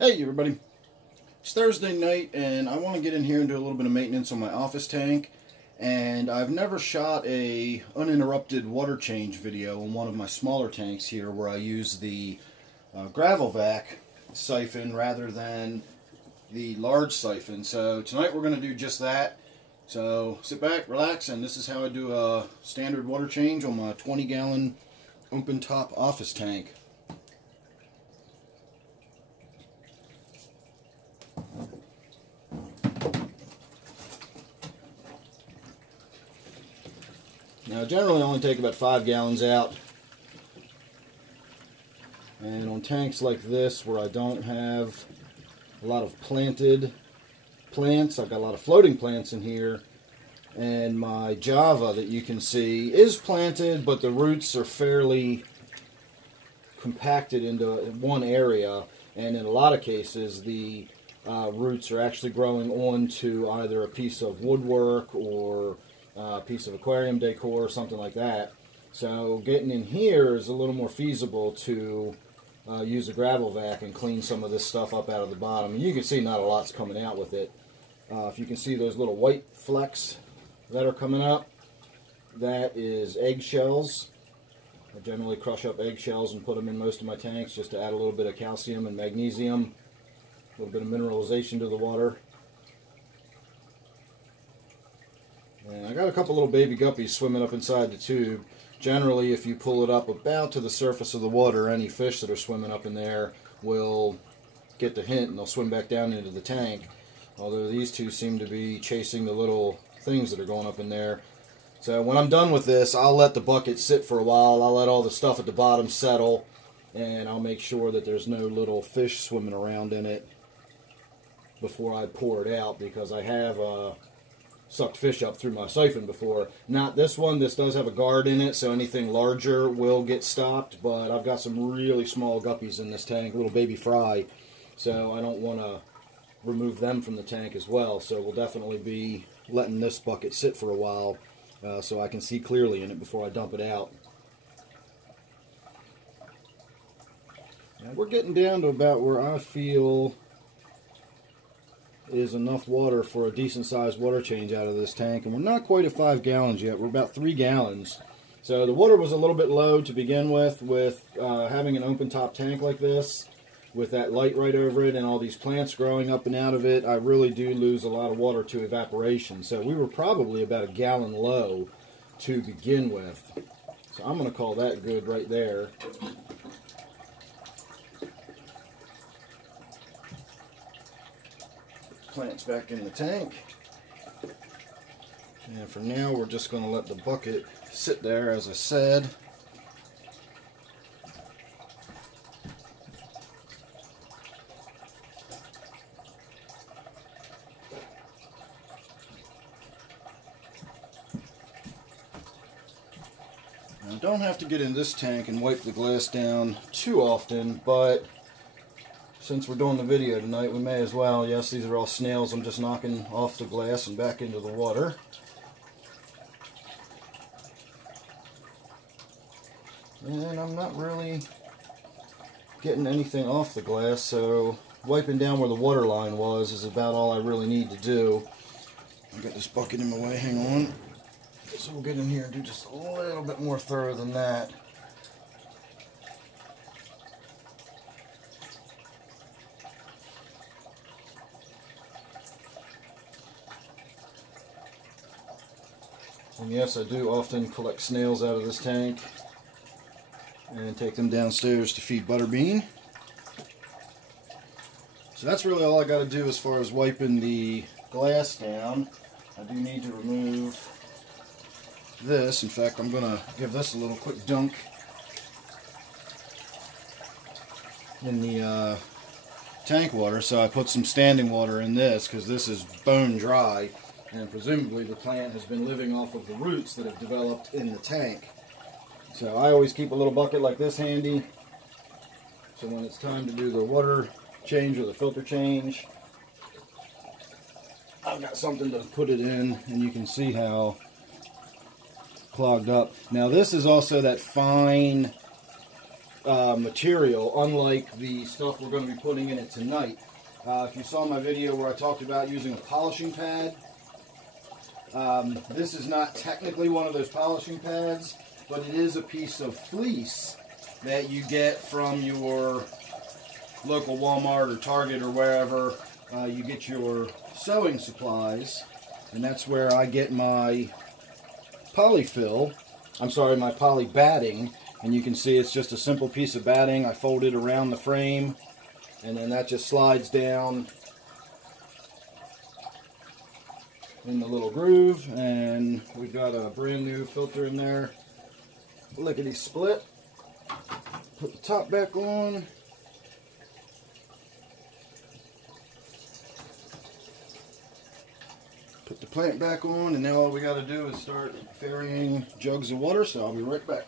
Hey everybody, it's Thursday night and I want to get in here and do a little bit of maintenance on my office tank, and I've never shot a uninterrupted water change video on one of my smaller tanks here where I use the gravel vac siphon rather than the large siphon. So tonight we're going to do just that. So sit back, relax, and this is how I do a standard water change on my 20-gallon open top office tank. Now, generally I only take about 5 gallons out, and on tanks like this where I don't have a lot of planted plants, I've got a lot of floating plants in here, and my Java that you can see is planted, but the roots are fairly compacted into one area, and in a lot of cases the roots are actually growing onto either a piece of woodwork or a piece of aquarium decor or something like that. So getting in here is a little more feasible to use a gravel vac and clean some of this stuff up out of the bottom. And you can see not a lot's coming out with it. If you can see those little white flecks that are coming up, that is eggshells. I generally crush up eggshells and put them in most of my tanks just to add a little bit of calcium and magnesium, a little bit of mineralization to the water. And I got a couple little baby guppies swimming up inside the tube. Generally, if you pull it up about to the surface of the water, any fish that are swimming up in there will get the hint and they'll swim back down into the tank. Although these two seem to be chasing the little things that are going up in there. So when I'm done with this, I'll let the bucket sit for a while. I'll let all the stuff at the bottom settle, and I'll make sure that there's no little fish swimming around in it before I pour it out, because I have sucked fish up through my siphon before. Not this one. This does have a guard in it, so anything larger will get stopped, but I've got some really small guppies in this tank, little baby fry, so I don't want to remove them from the tank as well. So we'll definitely be letting this bucket sit for a while so I can see clearly in it before I dump it out. Now we're getting down to about where I feel is enough water for a decent sized water change out of this tank, and we're not quite at 5 gallons yet. We're about 3 gallons. So the water was a little bit low to begin with having an open top tank like this, with that light right over it and all these plants growing up and out of it. I really do lose a lot of water to evaporation. So we were probably about a gallon low to begin with. So I'm going to call that good right there. Plants back in the tank, and for now we're just going to let the bucket sit there, as I said. Now, I don't have to get in this tank and wipe the glass down too often, but since we're doing the video tonight, we may as well. Yes, these are all snails I'm just knocking off the glass and back into the water. And I'm not really getting anything off the glass, so wiping down where the water line was is about all I really need to do. I've got this bucket in my way, hang on. So we'll get in here and do just a little bit more thorough than that. And yes, I do often collect snails out of this tank and take them downstairs to feed Butterbean. So that's really all I got to do as far as wiping the glass down. I do need to remove this. In fact, I'm going to give this a little quick dunk in the tank water. So I put some standing water in this because this is bone dry. And presumably the plant has been living off of the roots that have developed in the tank. So I always keep a little bucket like this handy, so when it's time to do the water change or the filter change, I've got something to put it in, and you can see how clogged up. Now this is also that fine material, unlike the stuff we're going to be putting in it tonight. If you saw my video where I talked about using a polishing pad, this is not technically one of those polishing pads, but it is a piece of fleece that you get from your local Walmart or Target or wherever you get your sewing supplies, and that's where I get my polyfill. I'm sorry, my poly batting, and you can see it's just a simple piece of batting. I fold it around the frame, and then that just slides down in the little groove, and we've got a brand new filter in there. Lickety split. Put the top back on. Put the plant back on, and now all we got to do is start ferrying jugs of water, so I'll be right back.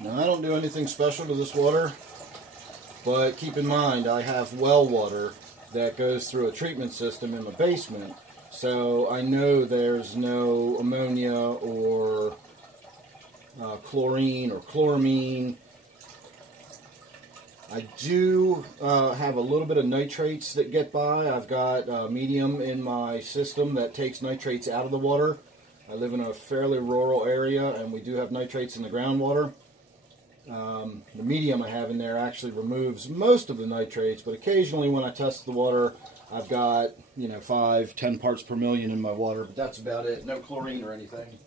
Now, I don't do anything special to this water, but keep in mind I have well water that goes through a treatment system in my basement, so I know there's no ammonia or chlorine or chloramine. I do have a little bit of nitrates that get by. I've got medium in my system that takes nitrates out of the water. I live in a fairly rural area, and we do have nitrates in the groundwater. The medium I have in there actually removes most of the nitrates, but occasionally when I test the water, I've got, 5-10 parts per million in my water, but that's about it. No chlorine or anything.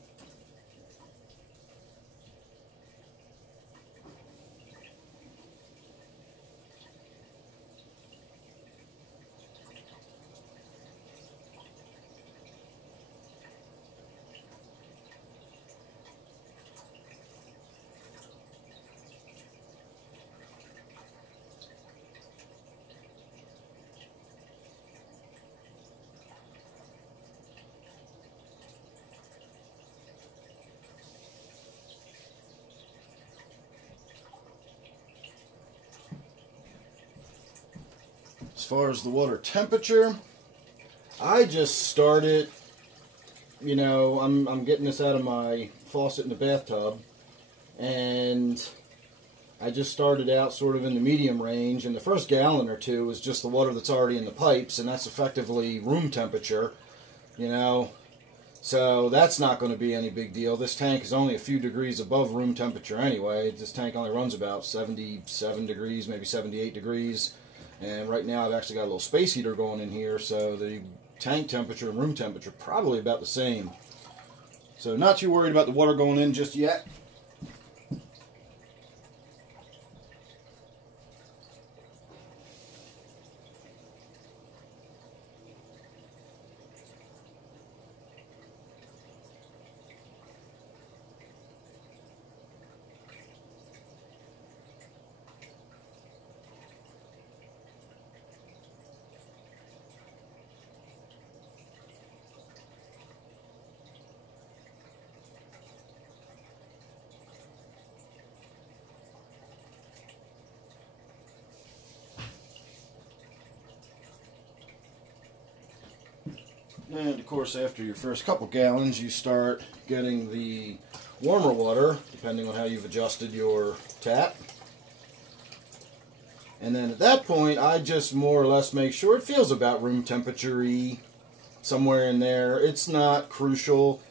As far as the water temperature, I just started, I'm getting this out of my faucet in the bathtub, and I just started out sort of in the medium range, and the first gallon or two is just the water that's already in the pipes, and that's effectively room temperature, so that's not going to be any big deal. This tank is only a few degrees above room temperature anyway. This tank only runs about 77 degrees, maybe 78 degrees. And right now I've actually got a little space heater going in here, so the tank temperature and room temperature are probably about the same. So not too worried about the water going in just yet. And of course, after your first couple gallons, you start getting the warmer water, depending on how you've adjusted your tap. And then at that point, I just more or less make sure it feels about room temperature-y, somewhere in there. It's not crucial.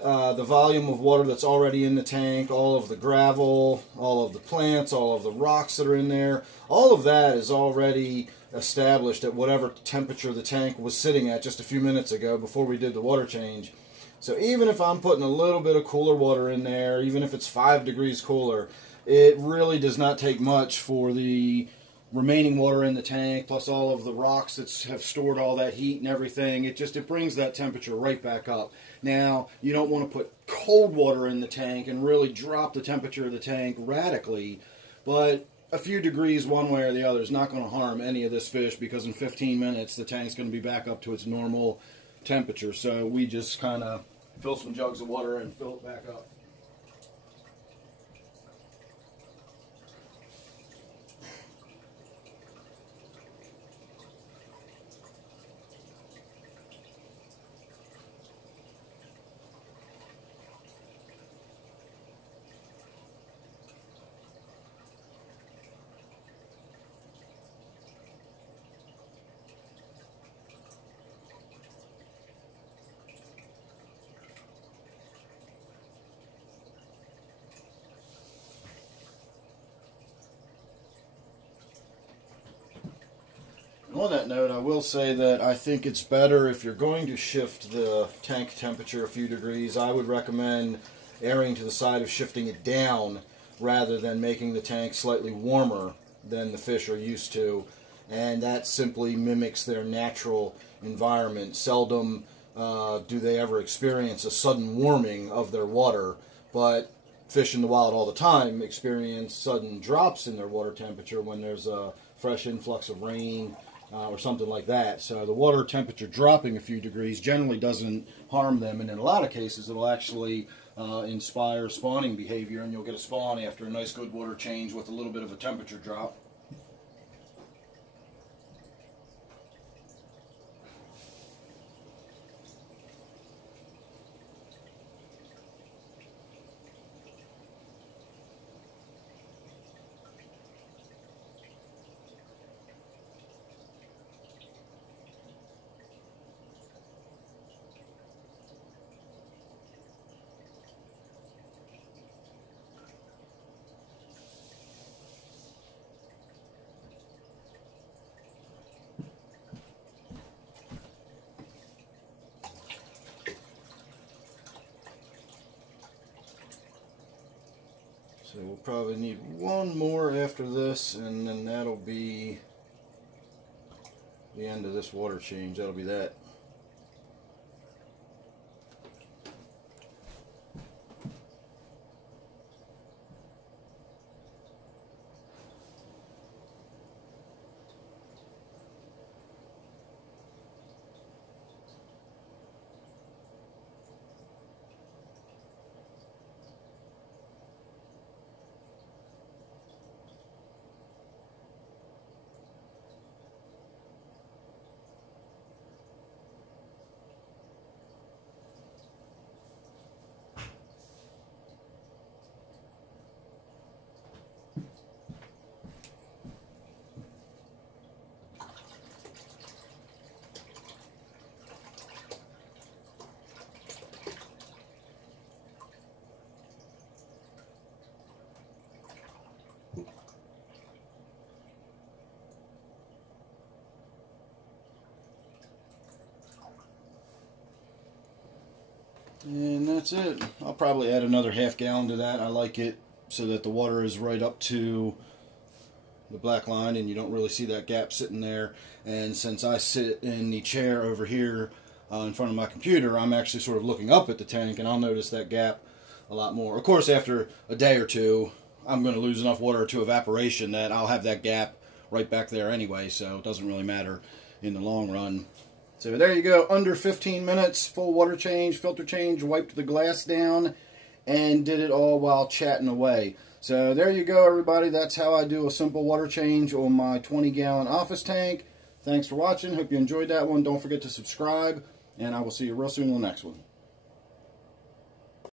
The volume of water that's already in the tank, all of the gravel, all of the plants, all of the rocks that are in there, all of that is already established at whatever temperature the tank was sitting at just a few minutes ago before we did the water change. So even if I'm putting a little bit of cooler water in there, even if it's 5 degrees cooler, it really does not take much for the remaining water in the tank, plus all of the rocks that have stored all that heat and everything, it brings that temperature right back up. Now, you don't want to put cold water in the tank and really drop the temperature of the tank radically, but a few degrees one way or the other is not going to harm any of this fish, because in 15 minutes the tank's going to be back up to its normal temperature. So we just kind of fill some jugs of water and fill it back up. On that note, I will say that I think it's better, if you're going to shift the tank temperature a few degrees, I would recommend erring to the side of shifting it down rather than making the tank slightly warmer than the fish are used to. And that simply mimics their natural environment. Seldom do they ever experience a sudden warming of their water, but fish in the wild all the time experience sudden drops in their water temperature when there's a fresh influx of rain or something like that. So the water temperature dropping a few degrees generally doesn't harm them, and in a lot of cases it'll actually inspire spawning behavior, and you'll get a spawn after a nice good water change with a little bit of a temperature drop. So we'll probably need one more after this, and then that'll be the end of this water change. That'll be that. And that's it. I'll probably add another half gallon to that. I like it so that the water is right up to the black line and you don't really see that gap sitting there. And since I sit in the chair over here in front of my computer, I'm actually sort of looking up at the tank, and I'll notice that gap a lot more. Of course, after a day or two, I'm going to lose enough water to evaporation that I'll have that gap right back there anyway, so it doesn't really matter in the long run. So there you go, under 15 minutes, full water change, filter change, wiped the glass down, and did it all while chatting away. So there you go, everybody. That's how I do a simple water change on my 20-gallon office tank. Thanks for watching. Hope you enjoyed that one. Don't forget to subscribe, and I will see you real soon on the next one.